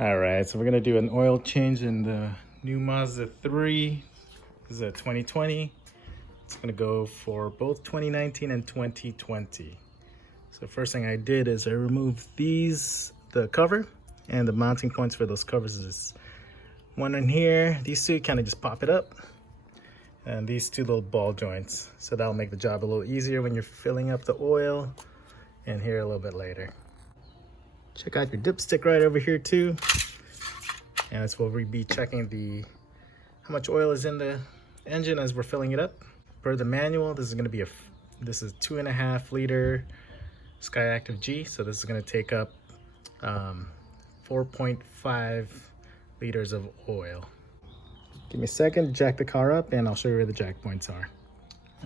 All right, so we're gonna do an oil change in the new Mazda 3. This is a 2020. It's gonna go for both 2019 and 2020. So first thing I did is I removed the cover, and the mounting points for those covers is one in here. These two kind of just pop it up, and these two little ball joints. So that'll make the job a little easier when you're filling up the oil, and here a little bit later. Check out your dipstick right over here too. And that's where we'll be checking how much oil is in the engine as we're filling it up. Per the manual, this is going to be this is 2.5 liter Skyactiv G. So this is going to take up 4.5 liters of oil. Give me a second to jack the car up, and I'll show you where the jack points are.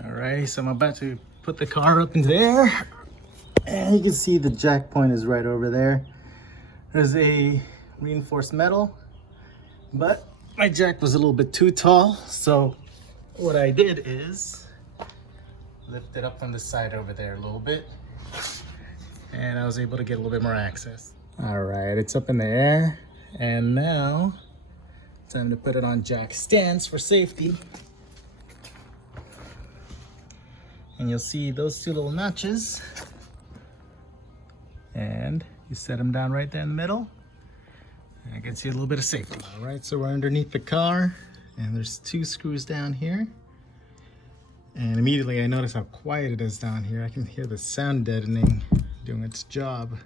Alright, so I'm about to put the car up in the air, and you can see the jack point is right over there. There's a reinforced metal, but my jack was a little bit too tall, so what I did is lift it up from the side over there a little bit, and I was able to get a little bit more access. All right, it's up in the air, and now time to put it on jack stands for safety. And you'll see those two little notches, and you set them down right there in the middle. I can see a little bit of safety. All right, so we're underneath the car, and there's two screws down here. And immediately I notice how quiet it is down here. I can hear the sound deadening doing its job.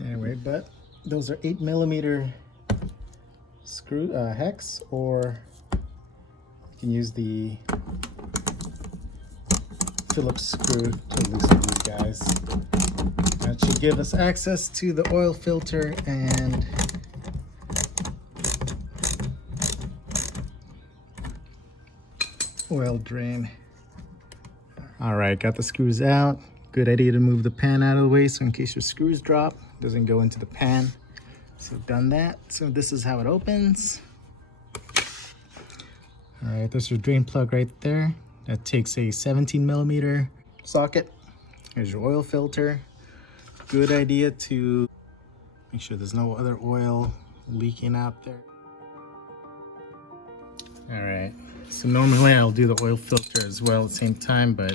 Anyway, but those are 8mm screw hex, or you can use the Phillips screw to loosen these guys. That should give us access to the oil filter and oil drain. All right, got the screws out. Good idea to move the pan out of the way so in case your screws drop, it doesn't go into the pan. So I've done that. So this is how it opens. All right, there's your drain plug right there. That takes a 17mm socket. Here's your oil filter. Good idea to make sure there's no other oil leaking out there. All right, so normally I'll do the oil filter as well at the same time, but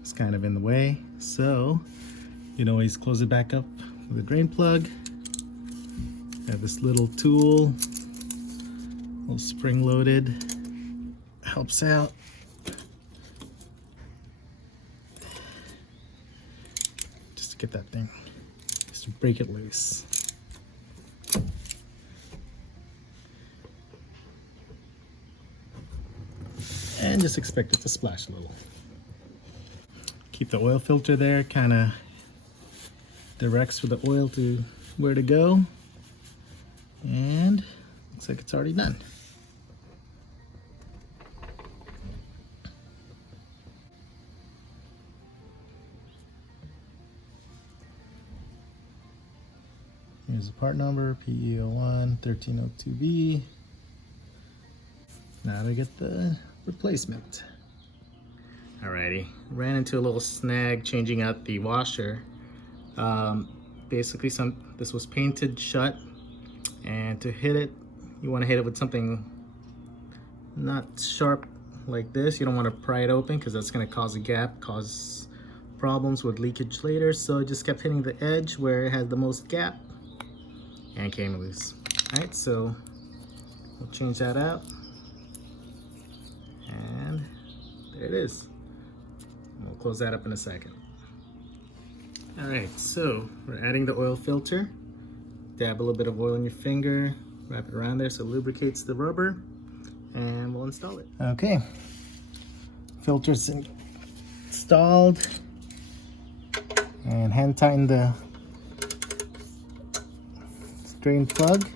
it's kind of in the way. So you can always close it back up with a drain plug. I have this little tool, little spring loaded, helps out. Just to get that thing, just to break it loose. And just expect it to splash a little. Keep the oil filter there, kind of directs for the oil to where to go. And looks like it's already done. Here's the part number, PE01 1302B. Now to get the replacement. Alrighty, ran into a little snag changing out the washer. Basically this was painted shut, and to hit it, you want to hit it with something not sharp like this. You don't want to pry it open because that's going to cause a gap, cause problems with leakage later. So I just kept hitting the edge where it had the most gap, and it came loose. Alright, so we'll change that out, and there it is. We'll close that up in a second. Alright, so we're adding the oil filter. Dab a little bit of oil in your finger, wrap it around there so it lubricates the rubber, and we'll install it. Okay, filter's installed, and hand tighten the drain plug.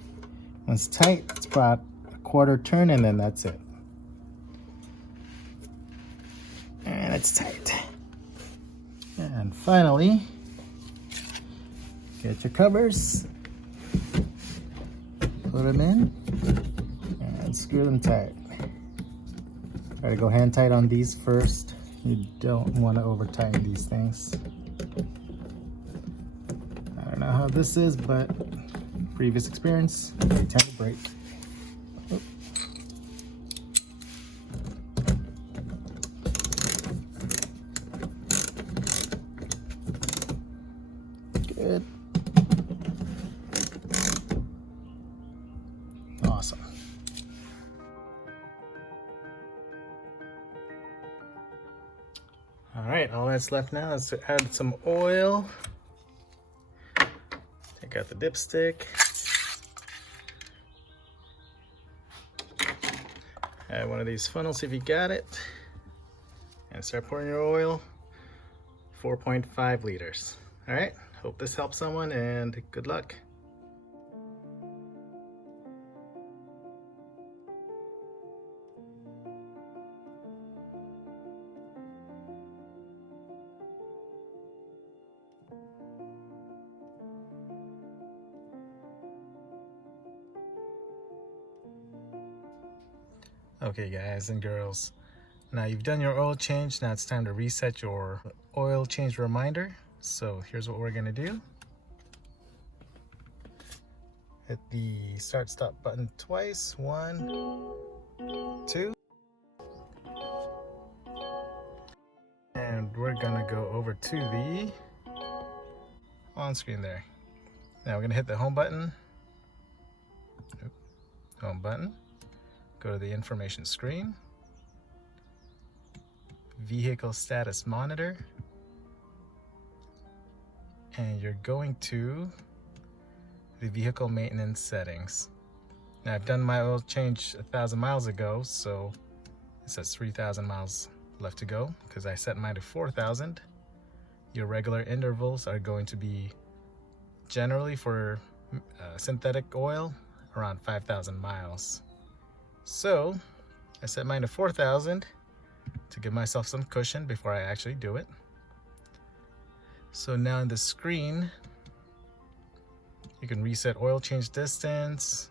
Once tight, it's about a quarter turn, and then that's it. And it's tight. And finally, get your covers, put them in, and screw them tight. Try to go hand tight on these first. You don't want to over tighten these things. I don't know how this is, but previous experience, they tend to break. Oop. Good. Awesome. All right, all that's left now is to add some oil. Take out the dipstick. Add one of these funnels if you got it. And start pouring your oil. 4.5 liters. All right, hope this helps someone and good luck. Okay guys and girls, now you've done your oil change. Now it's time to reset your oil change reminder. So here's what we're gonna do. Hit the start stop button twice. 1, 2. And we're gonna go over to the on screen there. Now we're gonna hit the home button. Home button. Go to the information screen, vehicle status monitor, and you're going to the vehicle maintenance settings. Now I've done my oil change 1,000 miles ago, so it says 3,000 miles left to go because I set mine to 4,000. Your regular intervals are going to be generally for synthetic oil around 5,000 miles. So I set mine to 4,000 to give myself some cushion before I actually do it. So now in the screen, you can reset oil change distance.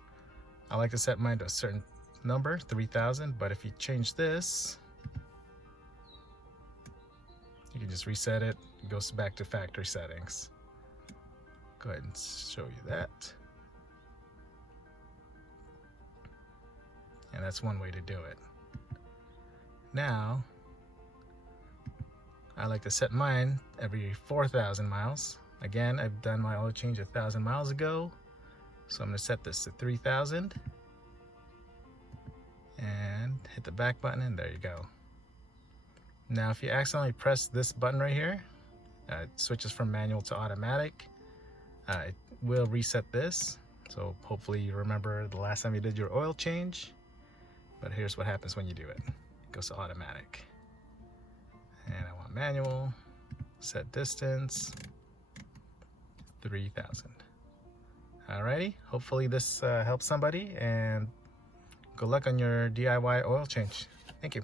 I like to set mine to a certain number, 3,000, but if you change this, you can just reset it. It goes back to factory settings. Go ahead and show you that. And that's one way to do it. Now, I like to set mine every 4,000 miles. Again, I've done my oil change 1,000 miles ago. So I'm gonna set this to 3,000. And hit the back button and there you go. Now, if you accidentally press this button right here, it switches from manual to automatic. It will reset this. So hopefully you remember the last time you did your oil change. But here's what happens when you do it. It goes to automatic. And I want manual, set distance, 3,000. Alrighty, hopefully this helps somebody and good luck on your DIY oil change. Thank you.